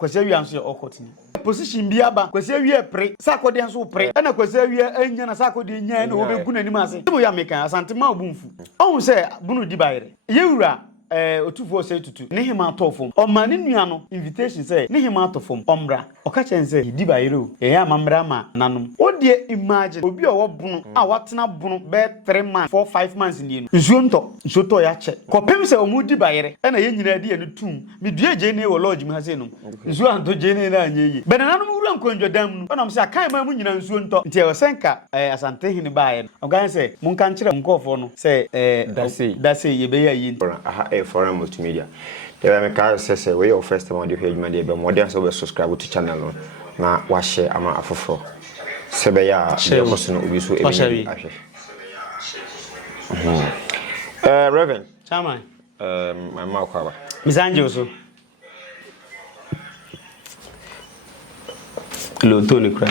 kwasi awia nso ye okot ni position bi aba kwasi awia pre Sarkodie nso pre na kwasi awia anya na Sarkodie nya na obegu nanim ase mo ya meka Asante ma obumfu ohun se bunu di bayre yewura otufo se tutu ne hima atofom o ma ne nua no invitation say ne hima atofom omra o ka chen say di bayre o ya mamra ma nanom o de imagine obi o wo bunu a watena bunu be 3 months 4-5 months ni nsuo to ya che kopem say o mu di bayre na ye nyina di enu tum me dua je ne wo lodge mi ha say no nsuo anto je ne na anya yi be nanom wura nkonjo dam no na mo say akan ma mu nyina nsuo nto nti e senka Asante hini baye o gan say mun kan kire nkofo no say that's ye be ya yi foreign multimedia. There are cars say we your first time on the page media be more than so subscribe to channel na wa share ama afofo. Sebe ya de koso no obi so e be ahwe. Reverend Techiman my mouth kwaba. Mizanje so. Lo to ni kra.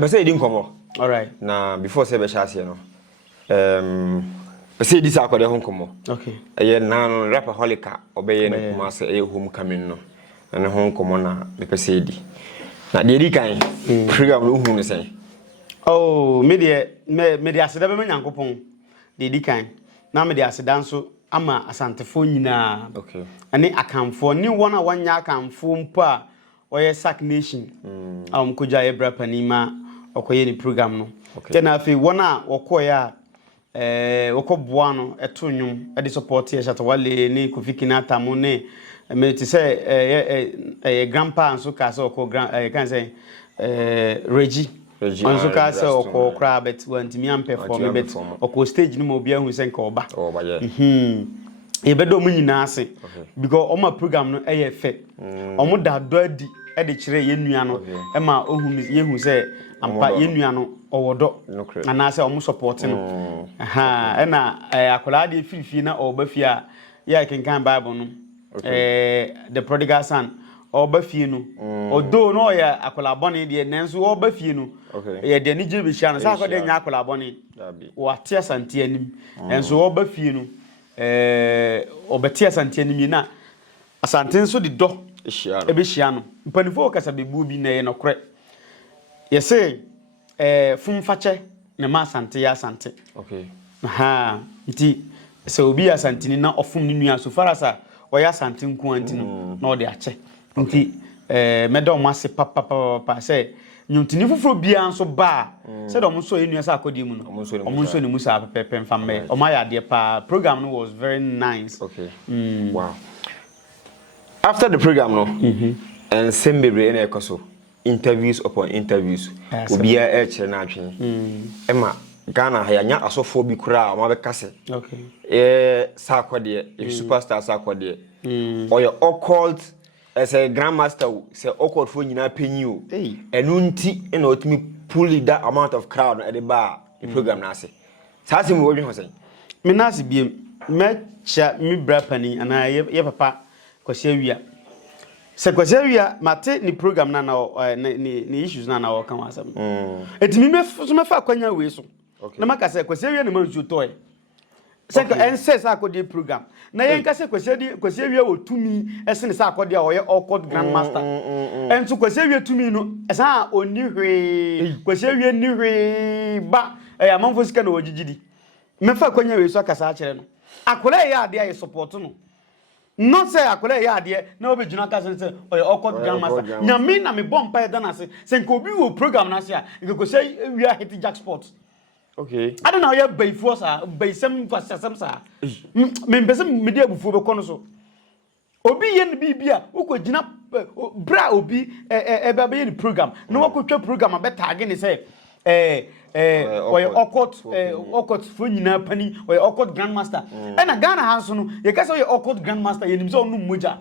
Be say di nkomo. All right. Na before say be chase no. Say this Sarkodie honkomo. Okay. Na rapper holika obeye ne Kumasi homecoming no. Na honkomo na me pese di. Na de di kan program no hu ne say. Oh, me de aseda be Nyankopon. De di kan. Na me de aseda nso ama asantefo nyina. Okay. Ani akamfo ni wona wanya akamfo mpa oye Sack Nation. Koja ebra panima okoye ni program no. Okay. Na afi wona wokoya wokoboa no eto nwum e de support ye shato wale ni Kofi Kinata mo ne me ti say grandpa anso ka say okọ kan say Reggie anso ka say okọ kra bet wantimi ampe for me bet okọ stage ni mo bia hu say nka oba ye bedo mu nyina ase because oma program no eye fe omo da do adi e de kire ye nua no e ma ohun ye hu say ampa ye nua no owodo ana say omo support no e na akola de fifi na oba fia ya kenkan bible no the prodigal son oba fie no odo no ya akola bone de nenso oba fie no ye de ni je be hia no say Sarkodie nya akola bone wa tie Asante anim enso oba fie no obeti Asante anim na Asante nso de do ebe hia no mpanifo kasa bebu bi na ye no kre ye say fumfache ne ma Asante ya Asante okay nti se obi Asante ni na ofum ni nua so farasa oya Asante nku anti no na ode ache nti medo mo ase papa se nyuntini fufuro bia nso ba se do mo so enua Sarkodie mu no omo nso ne mu sa pepe mfa me o ma ya de pa program no was very nice. Okay. Wow. After the program no and sembebre na ekoso interviews upon interviews obia e chere na atwen ema Ghana ha nya asofo bi kura ma be kase Sarkodie superstar Sarkodie oyo occult as a grandmaster say occult for nyina penyi o enu nti na otimi pull that amount of crowd at the bar the program na ase sase mo wodwen ho say me na ase biem me cha mi bra pani ana ye papa kwasi awia se kwasi awia mate ni program na ni issues na o kan wasam etimi me fa kwanya we so na maka se kwasi awia ne maruju toy se ko ense Sarkodie program na yen ka se kwasi awia otumi esene Sarkodie a oye occult grandmaster enso kwasi awia tumi no esa oni hwe kwasi awia ni hwe ba amanfo sika na ogigidi me fa kwanya we so akasa a kire no akola ya ade aye support no not say akola ya ade na obejuna ka se oye occult grandmaster nyame na me bompa eda na se nka obi wo program na se a kwasi awia hit jackpot. Okay. I don't know ya bay force bay some fasam sa. Me mpese me dia bufu be kono so. Obi ye ne bibia ukogina bra obi ebe be ye program. No wakotwa program abe tag ni say oye occult fo nyina pani oye occult grandmaster. E na Ghana hanso no ye ka say oye occult grandmaster ye nimse onu moja.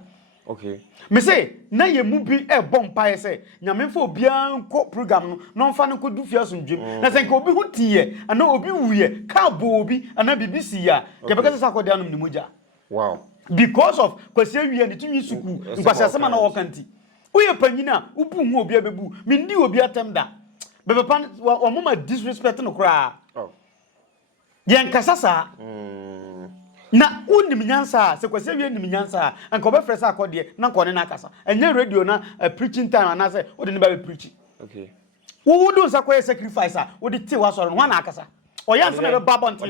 Okay. Me say na ye mu bi e bompa ye say nyamefo obia nko program no no mfa no ko du fia sondwem na say nka obi hutiye ana obi wuye ka bo obi ana bibisi ya ke be ka say Sarkodie anum ni moja. Wow. Because of kwasi awie ne tumi suku nkwasi asema na wokanti uye panyina ubu hu obi abebu me ndi obi atemda bebe pan omoma disrespect no kra yen kasasa na unim nyansa se kwese wie nim nyansa anka obe fresa akode na nkone na akasa enye radio na preaching time na say odi ne ba preach okay wo do nsa koye sacrifice a odi te wa soro no na akasa oyansa na be baba nti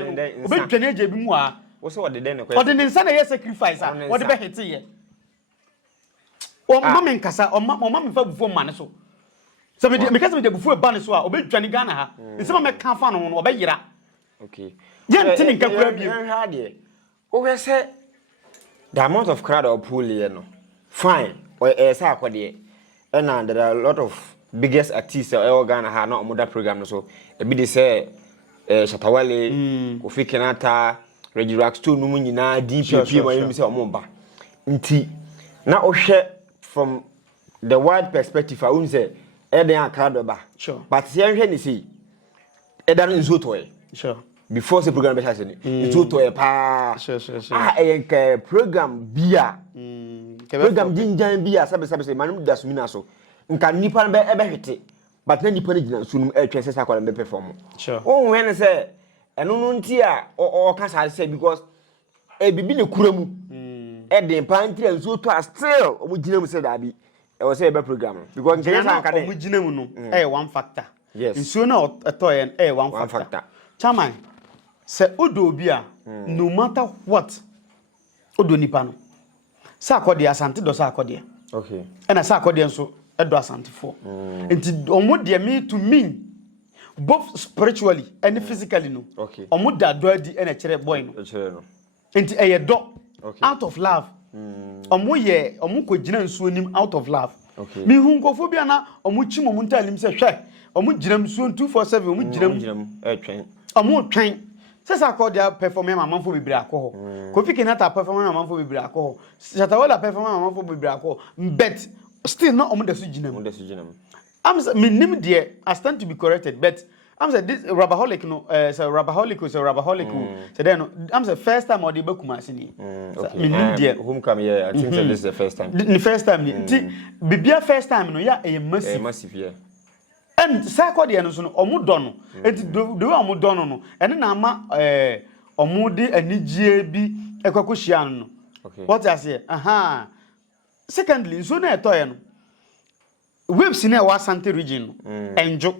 obe dwane eje bi mu a wo se odi den ne koye odi ne nsa na ye sacrifice a odi be hete ye o mama nkasa o mama mfa bufo ma ne so se me kasa me de bufo ba ne so a obe dwane Ghana ha nse me ka fa no no obe yira okay ye ntini nka kura bi we say the amount of crowd or pool here no fine or Sarkodie and there are a lot of biggest artists or Ghana ha not modern program so e be they say Shatawale Kofi Kenata Reggie Rackstone no nyina DPP ma yemi say omba nti na o hwe from the wide perspective I won't say e dey crowd ba sure but see hwe ni see e dan nso toy sure before the program be happening it's to a pa sure program bia program jinjan bia sabe manum da sumina so nka nipa be hwete but na nipa ne gina sunum e twen sesa kwala be perform sure o when say eno no nti a o ka say because e bibi ne kuramu e de pa ntira nso to a still o gina mu say da bi e wo say be program because nka say nka o gina mu no e one factor yes nso na etoyen e one factor chairman se odo bi a no matter what odo nipa no Sarkodie Asante do Sarkodie okay na Sarkodie nso edo Asante for enti omo de me to me both spiritually and physically no okay omo da do adi na kire boy no enti eye do out of love omo ko gina nsuo nim out of love okay mi hu nkofo bia na omo chi mo muntalim se hwe omo gina nsuo 247 omo gina twen omo twen Sarkodie performance amanfo bibiri akọ Kofi Kenata performance amanfo bibiri akọ Shatawala performance amanfo bibiri akọ but still not omo desu ginam I'm minim there I stand to be corrected but I'm say this rabaholic no so rabaholic so then I'm say first time or the be Kumasi ni minim there whom come here I think this is the first time the first time ni bibia first time no ya massive yeah and Sarkodie no so no omo do no enti do we omo do no ene na ama omo de anigie bi ekwakohia no okay what I say secondly so na etoye no waves na wa Asante region no enjo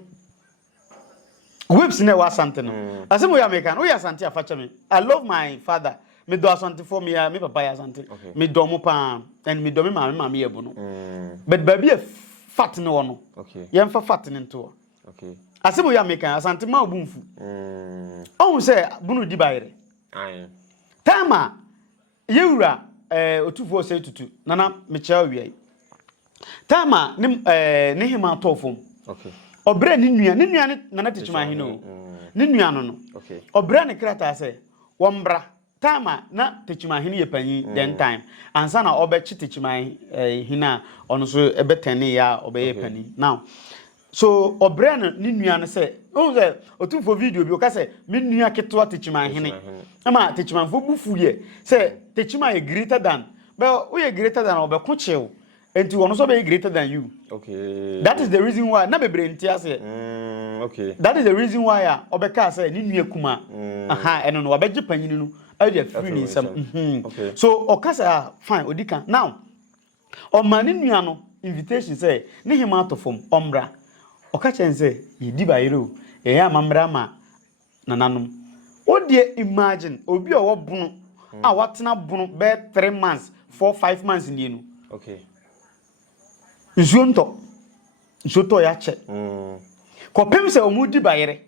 waves na wa Asante no asemo ya American o ya Asante afacha me I love my father me do Asante for me me papa ya Asante me do mo pa and me do me mama ye bu no but baby fat no wono okay yemfa fat ne nto okay asemo ya American Asante ma obumfu o say bunu di bayre aye tama yewura otufo say tutu nana me cha wiai tama ne hima tofom okay obra ne nua ne nana Techiman hino ne nua no okay obra ne krata say wombra tama na Techiman hino ye panyi den time ansa na obechi Techiman hina ono so ebetene ya obeye pani now so obra ne nua no say o say otufo video bi o ka say me nua keto Techiman hine ama Techiman fo bufu ye say Techiman is greater than but we are greater than obeko chew enti wono so be greater than you okay that is the reason why na bebre ntia say okay that is the reason why obeka say ni nua kuma eno no obeje panyini no I dey free ni some okay so okasa fine odika now o mani nua no invitation say ni him out of form omra okachen say yedi bayiro eya mamra ma nananom odie imagine obi owo bunu a watena bunu be 3 months 4-5 months ni enu okay nzonto ya che kopem se omudi bayere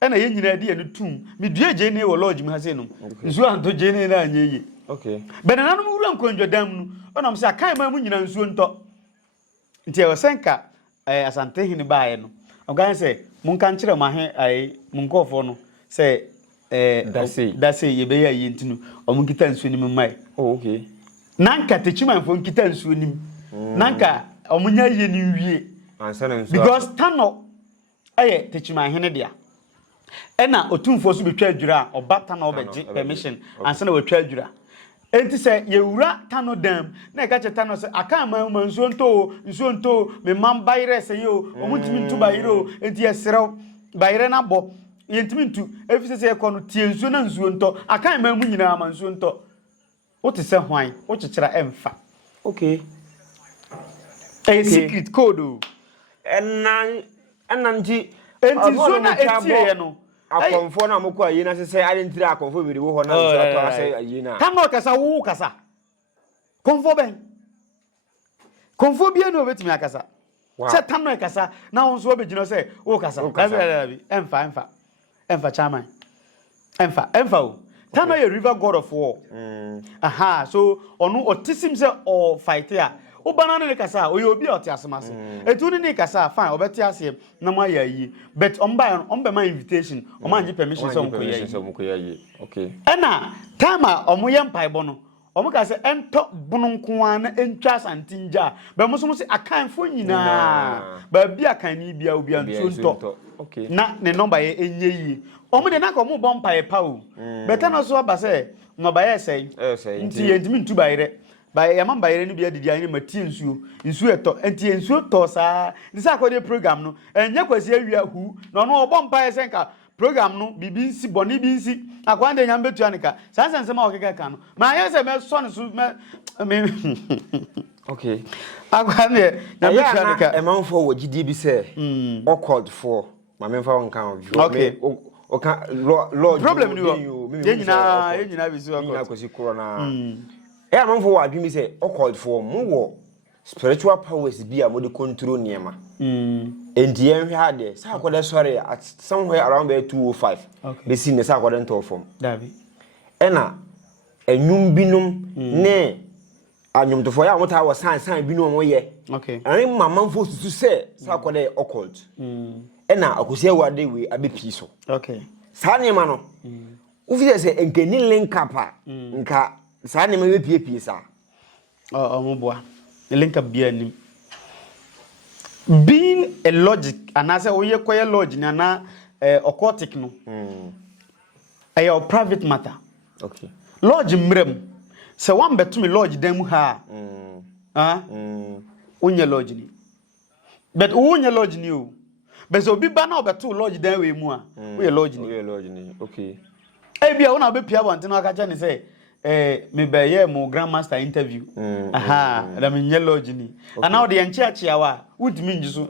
ena ye nyina di enu tum me dua je ne wo lodge mi ha se no nzu anto je ne na anyeye okay benananu wura nkwanjo dam nu onam se akai ma mu nyina nzonto nti e wosenka Asante hini baaye no ogan se munka nkire ma he ai munkofo no se dase ye be ya yi ntinu omunkita nsuo ni mai okay nanka Techiman fo nkita nsuo ni nanka omunya ye ni wie because tano Techiman hene dia ena otumfo so betwa adwura obata na obeje permission ansa na wetwa adwura enti se yewura tano dam na ka tano se aka ma nsuonto me man bayre se yo omutimi ntu bayro enti yeserew bayre na bo yentimi ntu efise se ekọ no tie nsuo na nsuo ntọ akan ma mu nyina ma nsuo ntọ wote se hwan wo kyekira emfa okay a secret code enanji nsuo na etie no Akomfo na moko ayi na sese adentire akomfo biri wo ho na nsuo to ase ayi na kan no kasa wo kasa komfo ben komfo bia no betimi akasa se tan no kasa na wo nso obegino se wo kasa emfa chairman emfa o tan no ye river god of war aha so onu otisim se o fight ya o banana ne kasa o ye obi oti asemase etu ne kasa fine obeti ase na ma ya yi but on my invitation on ma nji permission so mko ya yi okay ena time a omo ye mpaebo no omo ka se ento bunu nko an na entwa santinja be mo so se akanfo nyina ba bi akan ni bia obi anso nto okay na ne number ye enye yi omo de na ko mo bon mpae pa o beta no so aba se no ba ye sei nti yentimi ntu bayire ba yamam bayire ni bia didi ani matie nsuo eto enti nsuo to saa ndi sa Sarkodie program no enye kwasi awia hu no no obon mpae se nka program no bibi nsi boni bi nsi akwande nyam betu anika sansense ma okeka ka no ma ye me so ne so me okay akwande nyam betu anika e man for wagidie bi se o called for ma me fa won kan okay o kan lord problem ni wo ye nyina bi si o ko kwasi kro na e man for wadwi mi se o called for mu wo spiritual powers bi a mo de control niema enti yen hwe ade Sarkodie sorry at somewhere around 205 be see ne Sarkodie nto form dabi ena enwum binum ne anyum to for ya mota wa san binum mo ye okay ani mamanfo susu se Sarkodie occult ena akosi awade we abepi so okay sa niema no ufise se enkeni link up nka sa niema we pie sa mo boa link up bia nim being a logic and as we koye logic na occultic no your private matter okay logic mrem se wan betumi logic dem ha onye logic ni but onye logic ni o but so bi ba na obeto logic dem we mu a we logic ni okay e bia wona be pia bonte no aka cha ni say me be ye mo grandmaster interview da me nye logic ni ana o de enchiachia wa wudimi njiso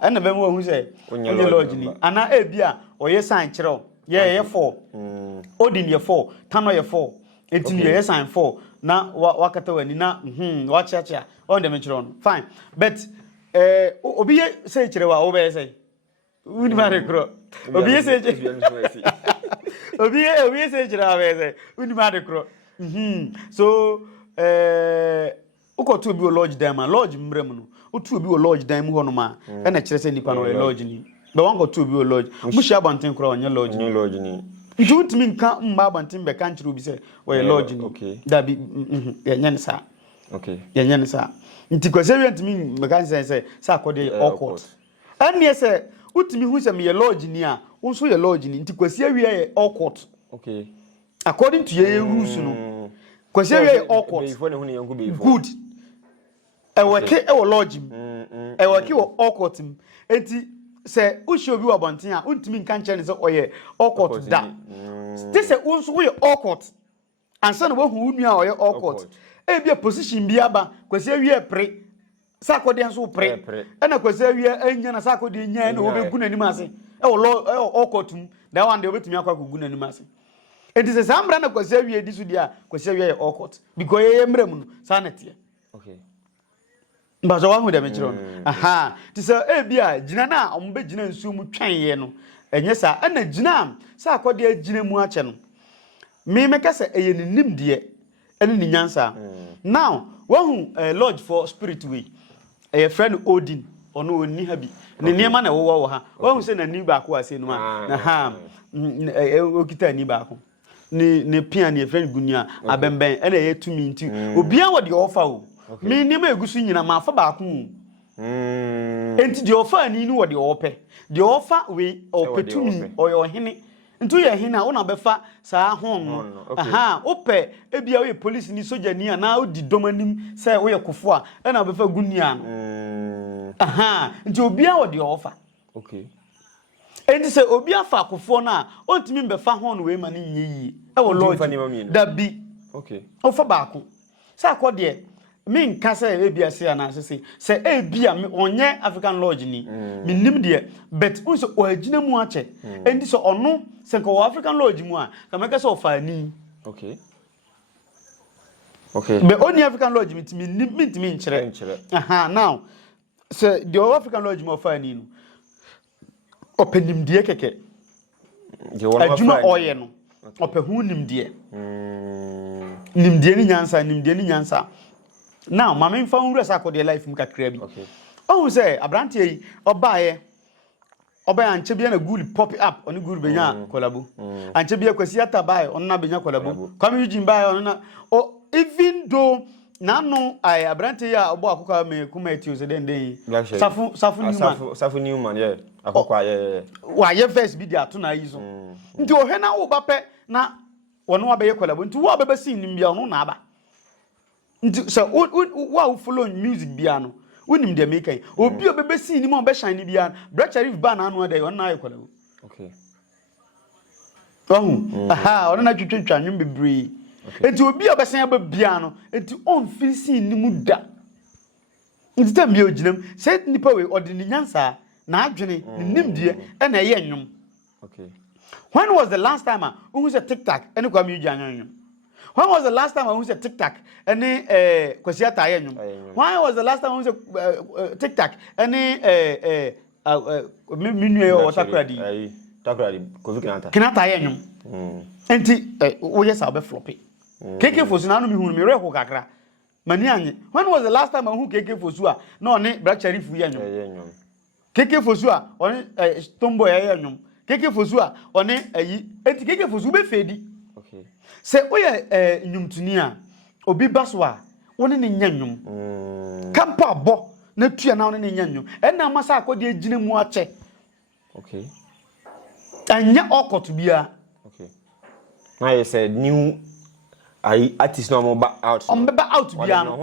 ana be mo hu say onye logic ni ana e bia oye sign kire ye 4 odin ye 4 tano ye 4 etini ye sign 4 na wakata wani na wachiachia on de me kire on fine but obi ye say kire wa o be say wudi mare kro obi ye say obi say kire wa be say wudi mare kro so ukotu obi o lodge dem lodge mrem no otu obi o lodge dem ho no ma e na kire say nipa no lodge ni be wan go to obi o lodge mushi abanten kro onye lodge ni njunt mi nka mba abanten be kan kire obi say we lodge ni da bi yenye nsa okay yenye nsa nti kwase wi ntimi me kan say Sarkodie occult anie say utimi hu say me lodge ni a unso ye lodge ni nti kwase wi ye occult okay according to your rules no kwase wi ye occult good e work e wo lodge e work wo occult enti say ushi obi wabonten a untimi nka nche ni say oye occult da this say unso we occult ansa na wo hu unu a oye occult e bia position bi aba kwase wi e pre Sarkodie nso pre na kwase wi anya na Sarkodie nya na obegu nanim ase e wo occult da one dey obetumi akwa gugu nanim ase enti say sambra na kwase wi edi so dia kwase wi e occult because ye mrem no sanete okay mbazo wa hu de me kiro aha ti say e bia gina na ombe gina nsu mu twan ye no enye sa na gina Sarkodie gina mu ache no me meka say eye nim de ene ni nyansa now wahu lodge for spirit way a friend Odin ono oni ha bi ne niema na wo ha wahu say na ni ba ko ase no ma na ha okita ni ba ko ne pia ne friend gunia abemben ene ye tumi nti obia wo de offer o me niema egusu nyina ma fa ba ko enti de offer ani ni wo de ope de offer we opetumi oyo hene ntu ye hina una befa saa hon aha ope ebia we police ni soja ni ana odi domanim say we kofo a na befa gunia no aha nti obia wo de offer okay enti se obi afa akofo na ontimi mbefa ho no we ma ne nyi yi e wo lodge da bi okay ofa baako Sarkodie me nka se ebia se ana se ebia me onye African lodge ni me nim de but unso o agina mu ache enti so ono se ko African lodge mu a ka meka se ofani okay okay be oni African lodge me ntimi nkyere aha now se the African lodge mu ofani no openimdie keke adwuma oye no opehu nimdie nimdie ni nyansa now mama mfa nwura Sarkodie life mu kakra bi okay oh say abrante yi obaye anche bia na good pop up oni good benya kolabo anche bia Akwasi atabaye onna benya kolabo kwame yujin baye onna even though nano ai abrante ya obo akokwa me kuma eti o se den safu Newman yeah akokwa yeah wa ye first bi dia to na yi so nti o he na wo bape na wono abeye kolabo nti wo abebe sin nim bia ono na aba nti so wo follow music bia no wonim de make kan obi obebe sin nim o be shine bia Black Sharif ba na anu dey ono na kolabo okay aha ono na twetwa nwum bebre enti obi obesan aba bia no enti on feel sin nim da nti tam bia oginam say nipa we odini nyansa na adwene nimdie e na ye nwum okay when was the last time who said TikTok any kwame yujanyo when was the last time who said TikTok any Akwasi ataye nwum when was the last time who said TikTok any minue o takradi kinata ye nwum enti wo yes abe floppy keke fosu na no mi hunu mi reko kakra mani anye when was the last time who keke fosu a na oni Black Sharif ye nwum keke fosu a oni Tombo ye nwum keke fosu a oni ayi enti keke fosu be fedi okay se oye nwumtuni a obi baso a woni ne nya nwum kampa abo na tua na woni ne nya nwum enna ma Sarkodie gina mu ache okay anya okoto bia okay now you said new artist no mo ba out bia no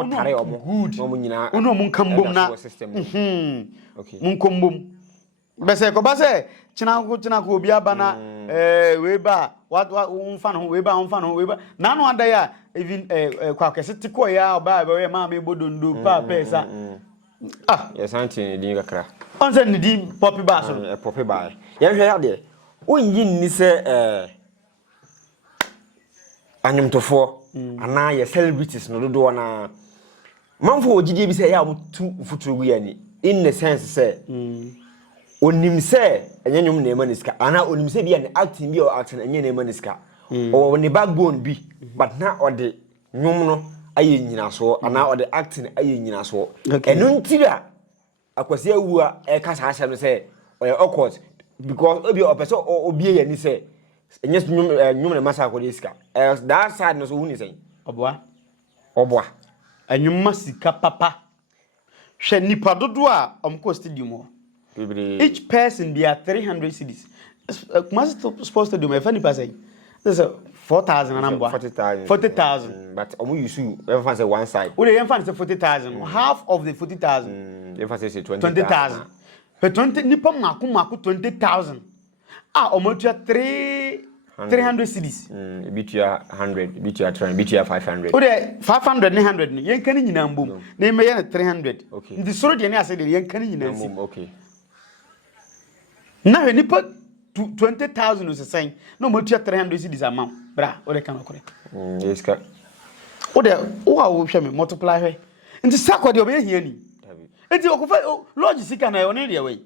good ono mo nkambom na okay mo nkombom bese ko ba se china ko obi aba na we ba what unfa no we ba na no ada ya even kwa kesete ko ya ba we ma me bodondo pa pesa Asante din kakra on se ni di popi ba so popi ba ya hwe ya de onyi ni se anyumtofo ana ye celebrities no dodo na manfo ogide bi se ya mutu futuru ya ni in the sense say onim se enye nyum na emaniska ana onim se bia ne acting bi o acting enye na emaniska o ne backbone bi but na ode nyum no aye nyina so ana ode acting aye nyina so enu ntira Akwasi awua e ka sa asem se o awkward because obi o person obi ye ni se enye nyum na masa Sarkodie sika that side no so huni sen oboa anyum masika papa hwe nipa dodo a omko stadium ho each person be at 300 cedis. Kumasi sports stadium e fani pass there's a 4,000 number 40,000 but omu yusu e say one side we dey say 40,000 half of the 40,000 e say 20,000 but 20 nipa mako 20,000 omotua 300 cedis bitua 100 bitua 300 bitua 500 we dey 500 ne 100 ni yen kan nyina mbom na me yen 300 okay ndi soro de ne ase de yen kan nyina si okay na nipa 20,000 is saying no more 300 cedis amount bra o de kan okore yes ka o de o a wo hwe me multiply hwe nti Sarkodie obe hia ni nti okofa lodge sika na one de we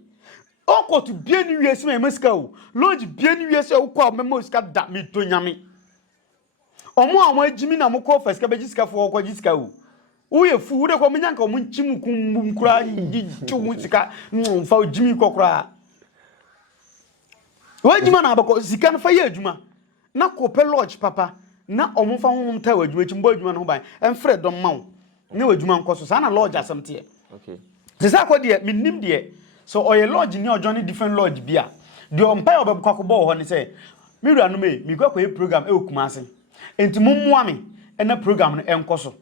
oko to bia ni wiase me masika o lodge bia ni wiase o kwa me masika da me to nyame omo a mo agimi na mo ko fa sika be sika fo ko sika o wo ye fu wo de ko me nyanka mo nchimu kum kura ji mu sika fa agimi ko kura wajuma na abako sika na fa ye adwuma na kope lodge papa na omfa ho mta wadwuma chimbo adwuma no ban emfre dom mawo ne wadwuma nkoso sa na lodge asamte okay se Sarkodie minnim de so oye lodge ni ojo different lodge bia de ompa obebko akobo ho ne se miru anu me mi kwakoye program e Kumasi enti mummoa me na program no enkoso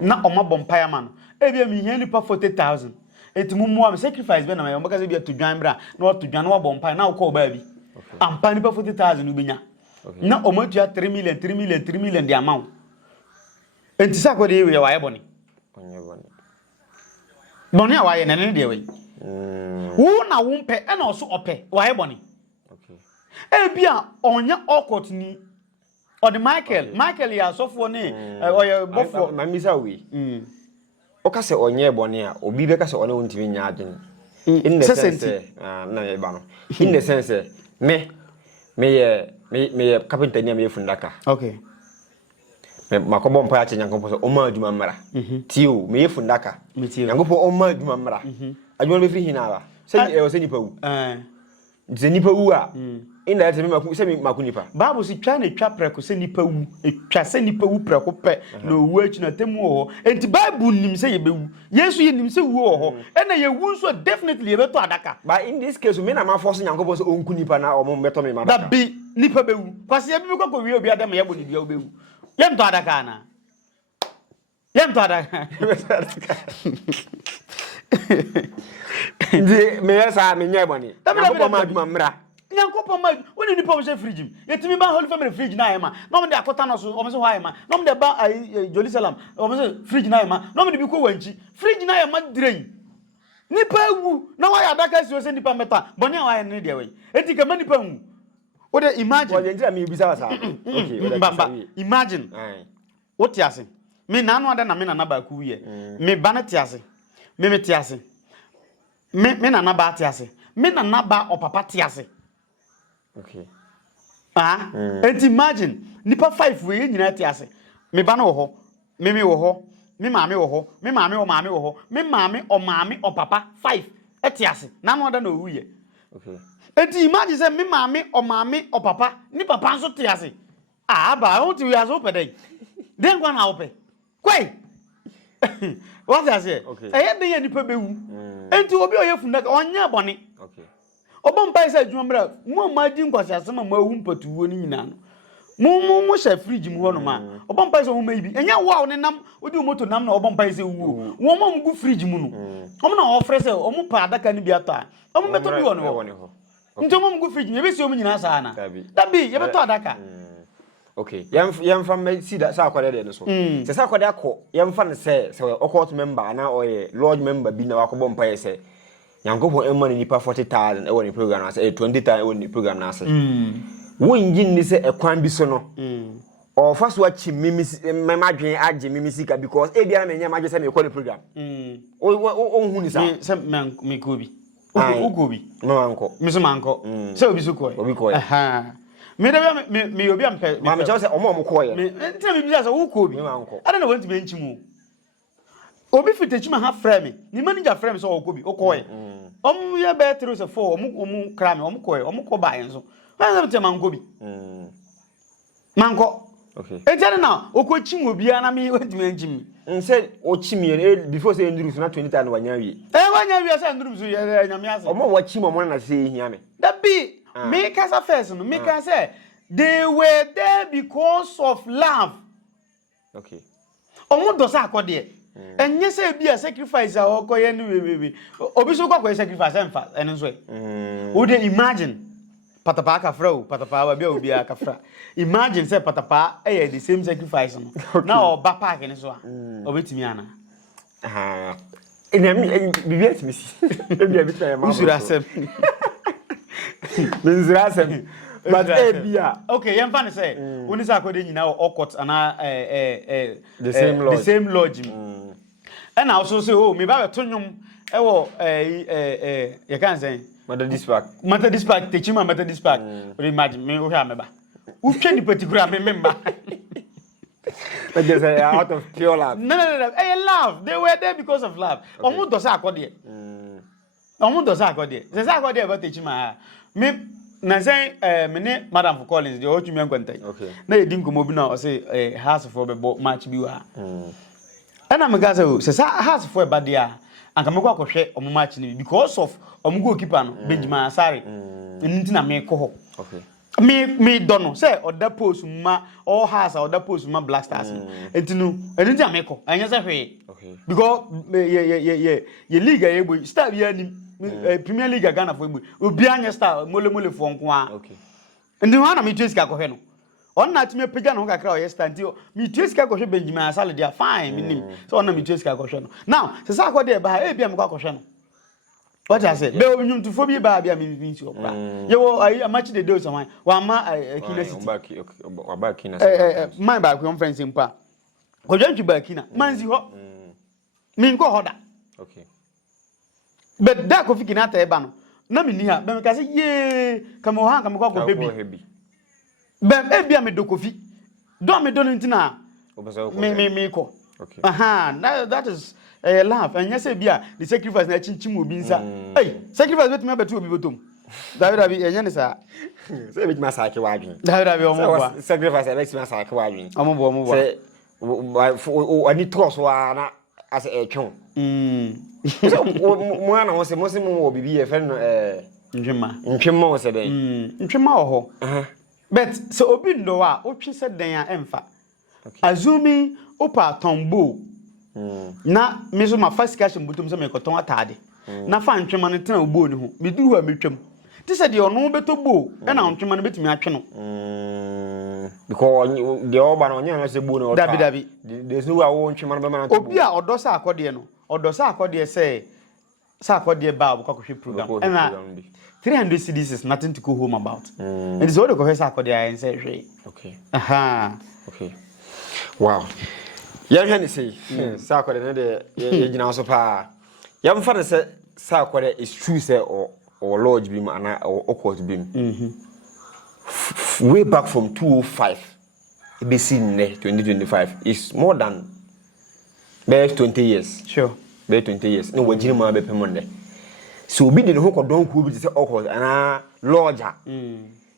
na omabompa ya ma no e bia mi hia nipa 40,000 etimumu am sacrifice be na me mbaka se bia to dwan bra na to dwan na bompa na wo ba bi ampa ni pa 40,000 ubenya na omatua 3 million the amount enti Sarkodie we waye boni boni a waye nene de we wo na wo mpe e na oso ope waye boni bia onya okot ni o de Michael ya sofo ne oye bofo na misa we o ka se onye boni a obi be ka se one wontimi nya adwen in the sense na ye ba no in the sense me carpenter ni me fundaka okay me makobo mpa ya nyankopo so o ma aduma mara tio me fundaka nyankopo o ma aduma mara aduma be free hina ba se nipa wu ze nipa wu a inda yete me makunipa bible si twa na twa preko se nipa wu twa se nipa wu preko pe na owu achi na temu ho enti bible nim se yebewu yesu ye nim se wu ho e na ye wu so definitely ye beto adaka but in this case me na ma force nyankopon so onku nipa na omo beto me ma da bi nipa bewu kwase ye bi ko wi obi adam ye bodi dia obewu ye nto adaka na ye nto adaka ndi me yesa me nya boni nyankopon ma aduma mra Nyankopon ma woni nipa wo fridge yetimi ba holy family fridge na yema no mo de akota no so o mo se ho ayema no mo de ba Jerusalem o mo se fridge na yema no mo de bi ko wanchi fridge na yema direi nipa wu na wa ya daka si o se nipa meta boni a wa ne de we enti ka ma nipa wu o de imagine o de njira mi bisa wasa okay bamba imagine o ti ase me na anu ada na me na na ba ku ye me ba na ti ase me ti ase me na na ba ti ase me na na ba o papa ti ase. Okay. And imagine nipa 5 we nyina ti ase. Me ba na wo ho, me wo ho, me maame wo ho, me maame o maame wo ho, me maame o papa 5 eti ase. Na no da na owu ye. Okay. And imagine say me maame o papa, ni papa nso ti ase. Ba o ti we aso pedai. Den kwa na ope. Kwai. What I say? Okay. Den ye nipa bewu. Enti obi o ye funda onya bone. Okay. Obompa isa adwuma mra mo ma di nkwasi asema ma wu mpatuwo ni nyina no mo hye fridge mu hono ma obompa isa wo ma ibi enya wow ne nam odi moto nam na obompa isa wu wo mo mgu fridge mu no omo na ofre se omo pa adaka ni bi ata omo beto bi wono nto mo mgu fridge me be si omo nyina sa na dabi ye beto adaka okay yemfa me si da Sarkodie de no so se Sarkodie akọ yemfa ne se okot member na oye lodge member bi na wakọ bompa ye se Nyankopon emma ni nipa 40,000 e woni program na say 20,000 e woni program na say wonji ni say ekwan bi so no o fa so achi mimisi memadwen age mimisika because e bia me nya magye say me call the program o hu ni sa me ko bi o ko bi no anko me so manko say obi so ko aha me da me obi am pe ma me chawo say omo ko ye me ntia me bi say o ko bi ada na wanti me nchimu obi fi Techiman ha frame ni manager frame so o ko bi o ko ye ye be 3 or 4 omu kra me omu ko ba yen so na se manko bi manko okay ejere na okochi obi ana me wantimi anjimi nse ochi me before say nduru na 20,000 wanya wi wanya wi say nduru so ye nyame ase omo wachi mo na say hia me that be me kasa first no me can say they were there because of love okay omo do Sarkodie enye say bi a sacrifice a okoye ni we obi so kwa sacrifice emfa ene so wo dey imagine patapa ka fra o patapa ba bia obi aka fra imagine say patapa the same sacrifice no na o ba park ni so a obetimi ana enya bibi atimi si bia bitwa ma usura sem benzira sem but bia okay yemfa ne say woni Sarkodie nyina o court ana the same lodge and also say oh me ba beto nwom e wo you can say Methodist Park Techiman Methodist Park imagine me wo ha me ba wo twa ni particular me member but just out of pure love no love they were there because of love omo do Sarkodie say Sarkodie about Techiman me na say me ne Madam Collins the otumi ankwanta okay na edi nkomo bi na o say house for be match bi wa ana me ga say house for ba dia anka me kwa kohwe omo match ni because of omo goalkeeper no Benjamin Asare nti na me ko ho okay me dono say oda post ma all house oda post ma Black Stars enti no enti na me ko anya say hwe okay Okay. Because ye league e star bi ani Premier League Ghana for obi anya star mole for nko a. Okay. Ndi ho na me tue sika kohwe no. On na timi pega no kakra o yes stand ti me tue sika kohwe Benjamin Asale dia fine minim. So on na me tue sika kohwe no. Now se Sarkodie ba e bia me kwa kohwe no. What I say? Be onyum to phobia ba bia me vinci opra. Ye wo a match the day so wan. Wa ma Kina City. Back Kina. My back conference mpa. Ko jantwi ba Kina. Manzi ho. Me nko hoda. Okay. But that Kofi Kinata eba no. Na me ni ha. Be me ka say ye kama o han kama kwa ko baby. Be e bia me do Kofi. Do me do ntina. Me ko. Okay. That is laugh. And yes, the sacrifice na chinchim obi nsa. Hey, sacrifice bet me betu obi botom. David enye ne sa. Say bet masake wadwin. David omo sacrifice bet masake wadwin. Omo say ani trust wa na as twon. So mo ana wo se mo wo bibi e fe no ntwema wo se den. Ntwema wo ho. But so obi ndo wa o twi se den a emfa. Azumi opa tombo. Na me so ma first cash mbutum so me koton atade. Na fa ntwema no tena ogbo ni ho. Me duru ha metwam. Ti se de ono beto bo, e na ntwema no betumi atwe no. Because the oba no nya na se bo no. Dabi. There's no way wo ntwema no be ma na. Obi a odo Sarkodie no. Odo Sarkodie say Sarkodie ba bo kwakohwe program. E na 300 cedis is nothing to go home about. And it's all the go Sarkodie and say hwe. Okay. Okay. Wow. Yan hane say Sarkodie no de ye gina so pa. Yam fa say Sarkodie is true say or lodge bim and or court bim. Way back from 2005 e be seen 2025 is more than 20 years. Sure. 20 years. No we gina ma be pemonde. So obi de no ko don ko bi say court and lodger.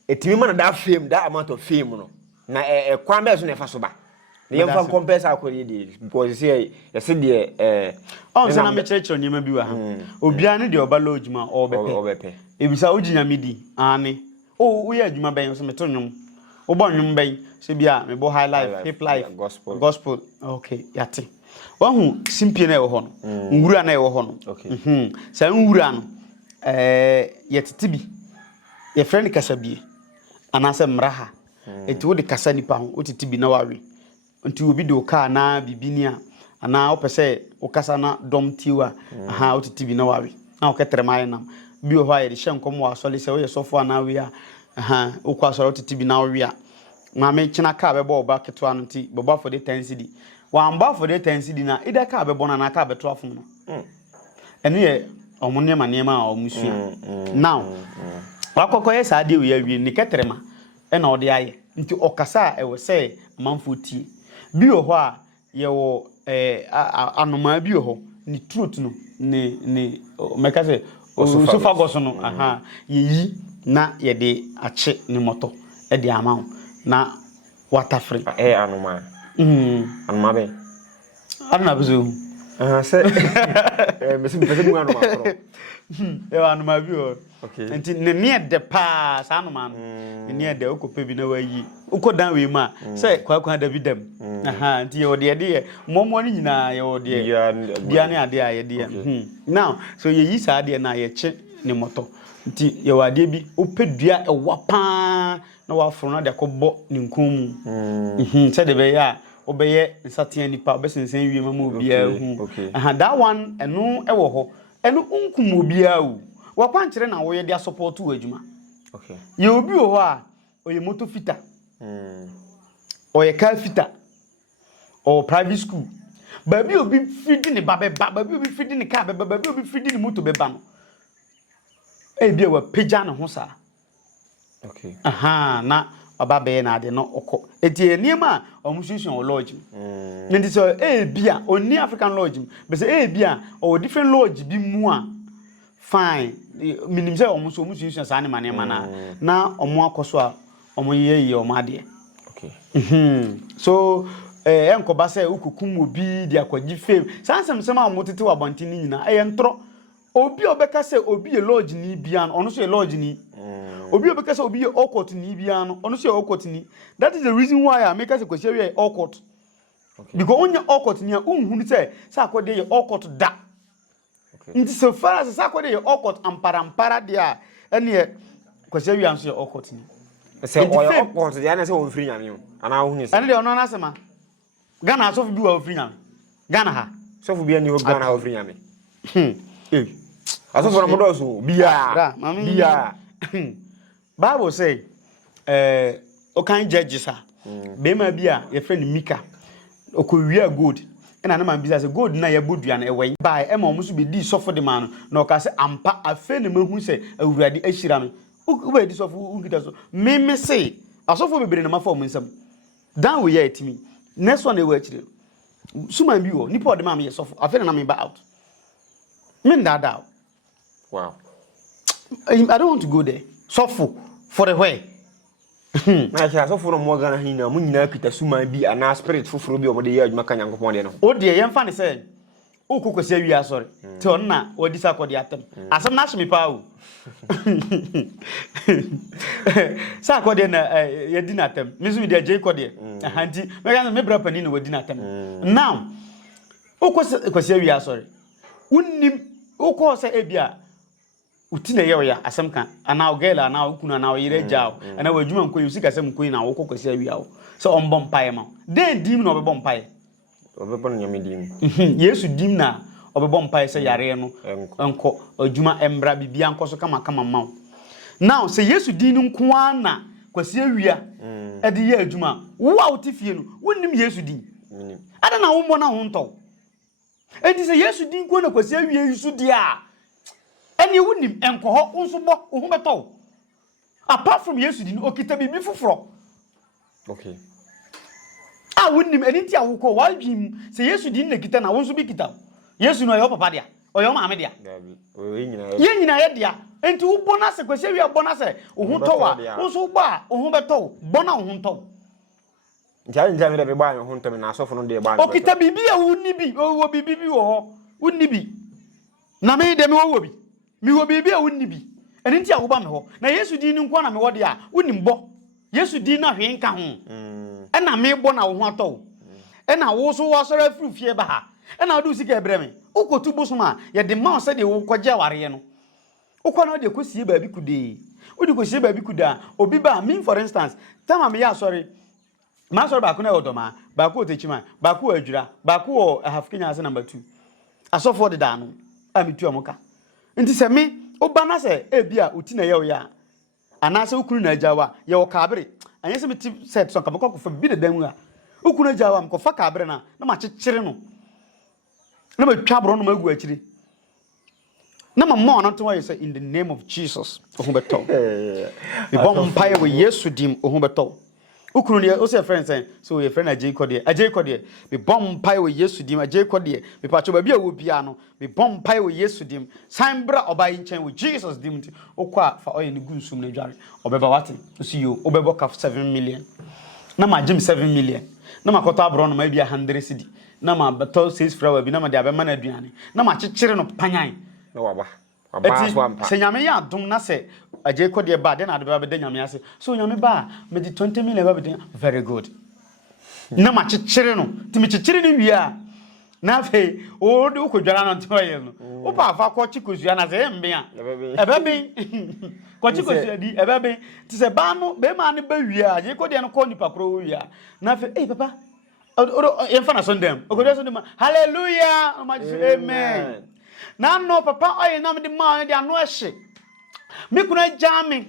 Etimi man that fame, that amount of fame no. Na kwan be so na fa so ba. The young fan compares Sarkodie because you see, you see the oh, so na me church on yema bi wa ha. Obia ne de oba lodge ma obepe. Ebisa oginya medi ani. Oh, we adwuma ben so meto nwom. Obo nwom ben so bia me bo high life, hip life, gospel. Okay, yate. Wahu simpie na e wo ho no. Nwura na e wo ho no. Okay. Sa nwura no yetete bi. Ye friend kasabie. Anase mraha. Eti wo de kasa nipa ho, otete bi na wawe. Nti obi do ka na bibinia ana opese okasa na dom tiwa otiti bi na wawe na oketere mai nam bi o ha ye de hyenkom wa asole se oye sofo na Awia okwa asole otiti bi na Awia ma me kina ka bebo oba keto anu ti boba for the 10 cedi wa amba for the 10 cedi na ida ka bebo na ka beto afum no enu ye omunne manema omusua now wakoko ye sa de we awie ni ketere ma e na ode aye nti okasa e we se manfo tie bi ho a ye wo anoma bi ho ni truth no ni meka se osophagus no ye na ye de ache ni moto e de ama na water free anoma anoma be anoma bezo se mesim mu anoma fro anoma bi ho okay enti ne de pa sa anoma no ne de okope bi na wayi ukodan we ma say kwa da bidam nti ye de momo ni nyina ye de dia ne ade a ye de now so ye yi sa ade na ye che ne moto nti ye wade bi opedua ewa pa na wa foro na de akobọ ne nkom say de be ya obeye nsaten nipa obesensen wie mama obia hu that one eno ewo ho eno unkum obia wu wakwan kire na wo ye dia support wo adwuma okay ye obi ho a oye moto fita oye car fita or private school baby obi fidi ni babe baby obi fidi ni car baby obi fidi ni moto beba no e bia wa peja ne ho sa okay na baba be na ade no okọ eti eniema omususun o lodge ndi so e bia oni African lodge be say e bia o different lodge bi mu a fine minim say omususun sa ne mane mana na omo akoso a omo ye omo ade okay so enkoba say ukukum obi dia kwaji fame sansem a motete wa bontini nyina ntro obi obeka say obi ye lodge ni bia no ono so ye lodge ni obi obeka say obi ye okot ni bia no ono so ye okot ni that is the reason why I make us question we okot Because only Okot near who say Sarkodie Okot da. Nti so far as Sarkodie Okot ampara dia ene kwase wi anso Okot ni. Say oyo Okot dia na say o free nyame o. Ana hu ni say. Ene de ono na sema. Ghana so bi wa free nyame. Ghana ha. So fu bi ani ho Ghana ha free nyame. Aso for mo do so bia. Bia. Bible say o kan judges ha. Be ma bia ye friend Mika. Okowia gold. Na man bisa say gold na ye bodua na ewen bai e ma omuso be di sofo de man na o ka say ampa afe na mahu say awurade ahira me u be di sofo unkita so me say asofo bebre na mafa omunsam dan we ya etimi next one e wa akire suman bi wo nipa o de ma me ye sofo afe na me ba out me ndada. Wow. I don't want to go there. Sofo for the way. Na sha so furo mo Ghana hina mu nyina kita suman bi ana spirit fufuro bi o de ye adwuma kan yankopon de no. O de ye mfa ne say o kokosi awia sorry. Te on na o di Sarkodie atem. Asem na hye me pa o. Sarkodie na ye di na atem. Me so me de Sarkodie. Anti me ga me bra pani na wo di na atem. Now o kokosi awia sorry. Unnim o ko say ebia utina yeya asem kan ana ogela ana okunu ana oyire jao ana wadwuma nkoyi usika asem nkoyi na wokokwasi awia wo so ombo mpae ma den dim na obebo mpae obebo nyame dim Yesu dim na obebo mpae se yare no enko adwuma embra bibia nkoso kama ma now se Yesu dim nko ana kwasi awia e de ye adwuma wo a wotifie no wonnim Yesu dim ada na wo mo na ho nto e di se Yesu dim ko na kwasi awia yusu dia eni wunim enkoho unso bo ohu beto apart from Yesu din okita bibi fufuro. Okay. Wunim eni ti awuko wadwim se Yesu din na kita na wonso bi kita. Yesu no yo papa dia oyo maame dia. Ye nyina ye dia enti wo bona se kwase wi bona se ohu to wa wonso gba ohu beto bona ohu to. Nja me de be ba yo hu to me na asofo no de ba. Okita bibi a wonni bi wo bibi bi wo ho wonni bi. Na me de me wo bi. Mi wo bibi a wonni bi eni ntia wo ba me ho na Yesu din nko na me wo de a wonni mbo Yesu din na hwe nka ho e na me bo na wo ho ato e na wo so wo sora frufie ba ha e na wo du sika ebre me ukotu bosom a ye de ma se de wo kwaje aware no ukwa na de kosie ba bi kude odi kosie ba bi kuda obi ba me for instance tama me ya sorry ma sorry ba ko na odoma ba ko Techiman ba ko adwura ba ko Hafkenya ase number 2 asofo de da no amitu amuka nti se me obana se ebia utina ye oya anase ukunu na ajawa ye wo kabere anye se meti set so kabako ko fa bi de dan a ukunu ajawa mko fa kabere na ma chechire no na ma twa bro no ma gu akire na ma mo no to say in the name of Jesus ohun beto e bom mpae we Yesu dim ohun beto ukunu ne o se friend say so your friend Sarkodie be bom mpae we Yesu dim Sarkodie be pacho ba bia wo bia no be bom mpae we Yesu dim san bra obai nchen we Jesus dim ti okwa fa oye ne gunsum na dware obeba wate so you obebo ka 7 million na ma jim 7 million na ma kota bro no ma bia 100 cedi na ma beto 6 flower bi na ma de abema na aduane na ma chechire no panyan na waba swampa se nyame ya dum na se Sarkodie ba de na de ba be de nyame ase so nyame ba me di 20 million ba be de very good na ma chechire no ti me chechire ni wia na fe o de ukodwara no nto ye no o pa fa ko chikozua na se mbe a ebebe ko chikozua di ebebe ti se ba no be ma ne ba wia Sarkodie no ko nipa kro wia na fe papa e fa na sondem okodwa sondem hallelujah amen na no papa oye na me de ma de ano ehye me kuna jami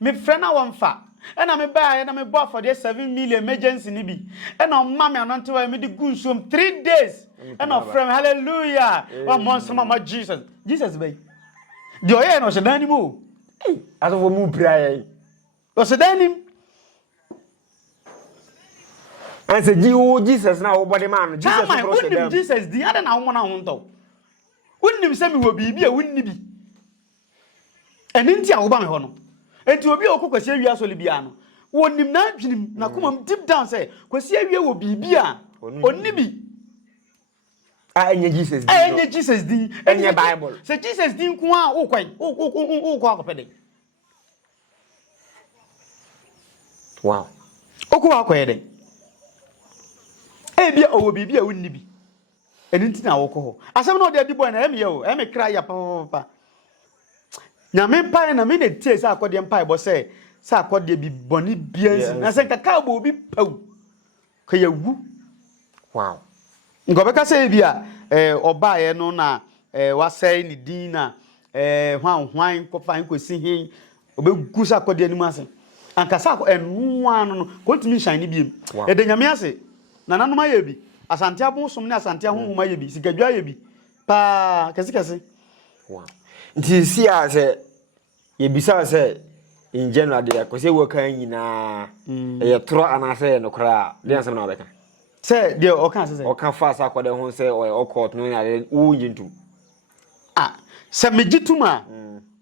me friend na wonfa e na me ba na me bo for the 7 million emergency ni bi e na ma me anonte wa me de gunsom 3 days e na friend hallelujah wa monso mama Jesus bay de oye no se dani mo aso fo mu praye o se dani and say Jesus na wo body man Jesus cross them Jesus di ade na wo na ho nto wonnim se me wo bibi a wonni bi eni nti a wo ba me ho no enti obi okokwasi awia so libia no wonnim na adwinim na komam deep down say kwasi awia wo bibi a onni bi enye Jesus di enye Bible se Jesus di nko a wo kwan wo kwa akopede wow okwa akoyede Ebia owo bibi a wonni bi. Eni ntina wo ko ho. Asem na odi boy na eme o, eme kra ya papa. Nyame mpae na me na tie sa akode mpae bo se akode bi boni biansi. Na se kaka bo bi pau. Ka yawu. Wow. Ngobeka se bia oba ye no na wasai ni din na hwan kofa nkosi hin obegu sa akode anim ase. Ankasa enu anu no kontimi shine biem. De nyame ase. Na nanoma ye bi. Asante abonsom ne asante ahonhoma ye bi. Sikadwa ye bi. Pa kese. Wow. Nti si a se ye bisa se in general de ko se wo kan nyina ye tro anase no kra de ansem na obeka se de o kan se o kan fa sa kwade ho se o court no ya wo nyintu se megituma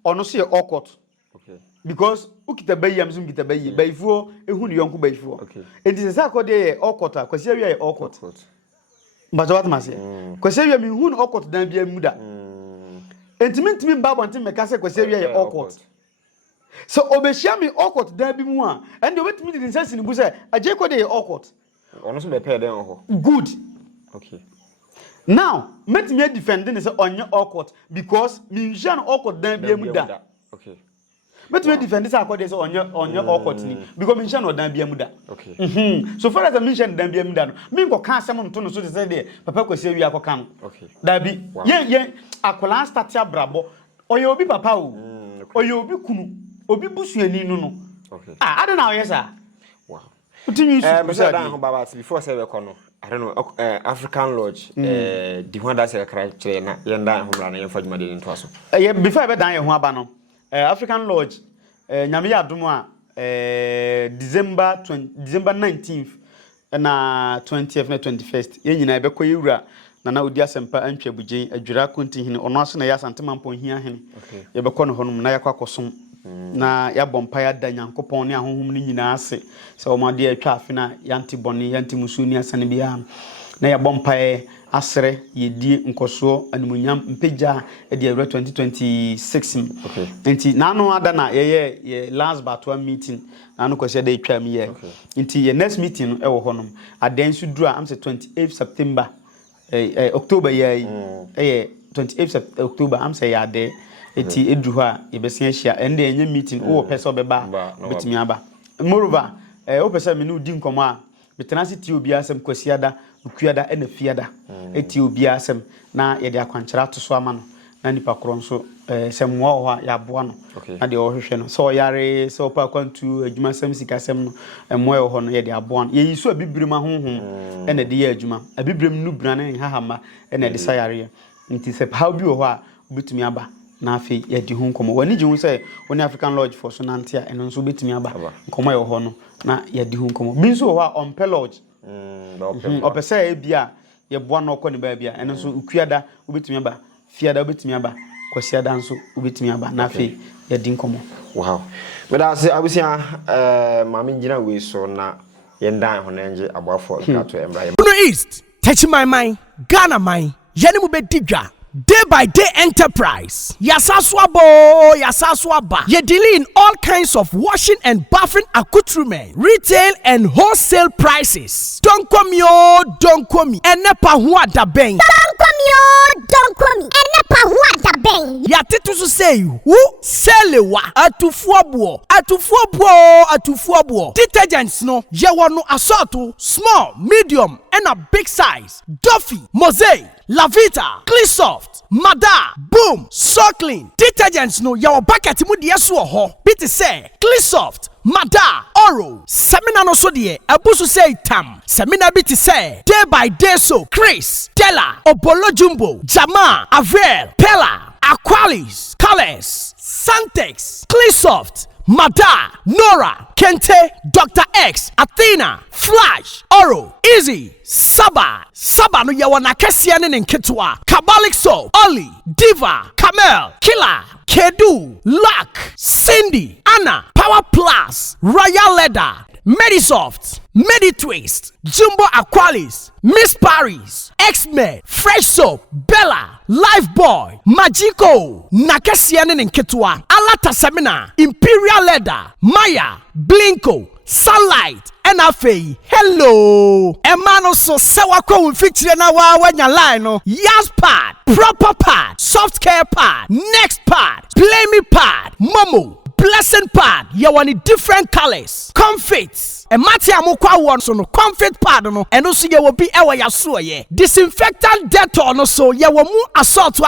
ono se o court okay because ukita bayam zum kita bayi bayifuo ehunu yonko bayifuo okay enti se akode o court akwasi awia o court but what must say kwasi awia mi hunu o court dan bia muda enti mba bonte meka se kwasi awia ye o court so obeshia mi awkward da bi mu a and obetimi di sense ni bu say aje ko dey awkward ono so be pay den ho good okay now met me defend ni say onye awkward because mi njan awkward da bi mu da okay met me defend say akode say onye awkward ni because mi njan da bi mu da okay so far as mi njan da bi mu da no mi nko kan asem nto no so say dey papa kwasi wi akoka no okay da bi ye akola start ya brabo oye obi papa o oye obi kunu obi busuani no okay I don't know yes sir wow utimi Mr. Dan ho baba before say we kono I don't know African Lodge di ho da say kra kire na yenda ho mra na yemfa djuma de nto aso before be dan ye ho aba no African Lodge nyame ya dum a December 19th na 20th na 21st ye nyina be koyewura na odi asempa antwa bugen adwira konti hene ono aso na ya Asante mampon hia hene ye be kono honum na yakwa kosom na ya bompa ya da nyankopon ne ahohom ni nyina ase se o ma de atwa afi na yanti boni yanti musuni asane bia na ya bompa asere ye die nkoso animunyam mpegya e de 2026 okay enti na no ada na ye last batwa meeting na no kwese da atwa mi ye enti ye next meeting e wo honom adan su dura am say 28 September October ye 28 October am say ya de eti edu ha yebesia hia ende enye meeting wo pese obeba betimi aba moreover wo pese me no di nkomo a betenacity obi asem kwasiada okuada ena fiada eti obi asem na ye de akwankyera to so ama no na nipa kro nso semwa ho a ya boa no na de ohwehwe no so yare so pa kwantu adwuma sem sika sem no emwa ho no ye de aboa no ye yiso abibrem ahonhom ena de ye adwuma abibrem nu brane hahama ena de sayare nti se pa obi ho a betimi aba na afi ya di hu nkomo wani ji hu say woni African Lodge for so nantia eno nso betimi aba nkomo ye ho no na ya di hu nkomo bi nso ho a on Lodge opesa e bia ye boa no ko ne ba bia eno nso ukuada obetimi aba fiada obetimi aba kwasiada nso obetimi aba na afi ya di nkomo wow but as abusia mama njina we so na ye ndan ho na nje aboafo kato emra Bono East Techiman Ghana man yani mu bedigwa Day by day enterprise. Yasaswabo, yasaswaba. Ye deal in all kinds of washing and bathing accoutrement, retail and wholesale prices. Don't come yo, don't come me. Enepa huwa da beng. Don't come yo, don't come me. Enepa huwa da beng. Ya titu su say who selewa atufuabuo, atufuabuo. Detergents no ye wano assorto small, medium and a big size. Duffy, Mosaic, Lavita, Cleansoft, Mada, Boom, So Clean. Detergents no yaw bucket mu de so ho. Bit say Cleansoft, Mada, Oro. Semina no so de abusu say tam. Semina bit say Day by Day so Chris, Della, Obolo Jumbo, Jama, Avel, Pella, Aqualis, Colors, Santex, Cleansoft, Mada, Nora, Kente, Dr. X, Athena, Flash, Oro, Easy, Saba no yawana kesiane nketwa, Kabalik Soap, Oli, Diva, Camel, Killer, Kedu, Luck, Cindy, Anna, Power Plus, Royal Leather, Medisoft, Meditwist, Jumbo Aqualis, Miss Paris, X-Men, Fresh Soap, Bella, Lifebuoy, Magico, Nakesiane Nketwa, Alata Semina, Imperial Leather, Maya, Blinko, Sunlight, and afei hello emano so sewa kwa feature na wanya line no yas pad proper pad soft care pad next pad play me pad momo blessing pad you want different colors comfits and matia mokwa won so no comfort pad no and also you will be ewa yaso ye disinfectant Dettol no so you will mu assault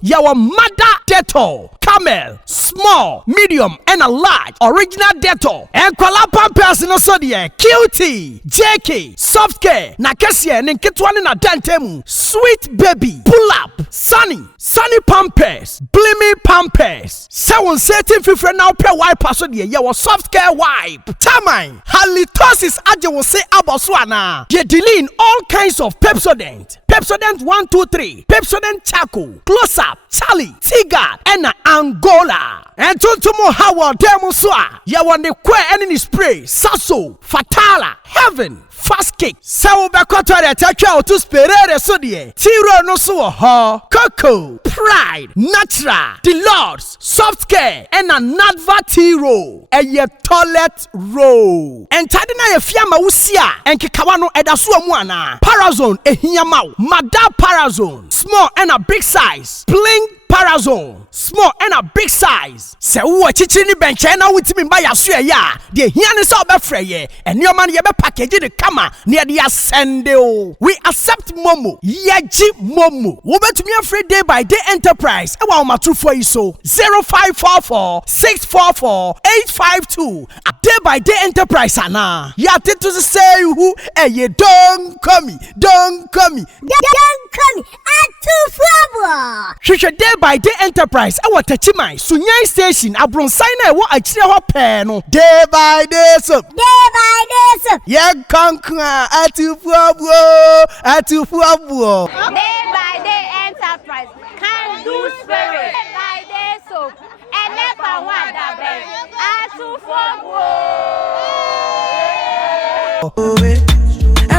you will mother Dettol camel small medium and a large original Dettol and kwala pampers no so de QT JK soft care na kese ne nketwa ne na dantemu sweet baby pull up sunny pampers blimmy pampers 7 now pre wipe so de ye was soft care wipe Techiman halitosis aje wo say aboswana ye dealing all kinds of Pepsodent 1 2 3 Pepsodent charcoal close up Charlie Tigard and Angola and tuntumo hawa demo so ye want the kwa any spray Sasso Fatala Heaven fast cake so be kwatore takwa to sperere so de tiro no so ho cocoa pride natural the lords soft care and another tiro a toilet roll and tadina ye fiama wusia and kikawa no edaso amu ana parazone ehia maw mada parazone small and a big size bling parazone small and a big size se wo chichiri ni benche na wutimi ba yaso ya de hia ne se obefre ye and your man ye be package de kama ne de asende o we accept momo yeji momo wo betumi afre day by day enterprise e wa matrufo yi so 0544 644 852 a day by day enterprise ana ya to say who ye don't come atufo day by day enterprise our Techiman Sunyai station abronsan na wo akire ho pe no day by day so ye kankra atufo abuo day by day enterprise can do spirit day by day so and never wonder be atufo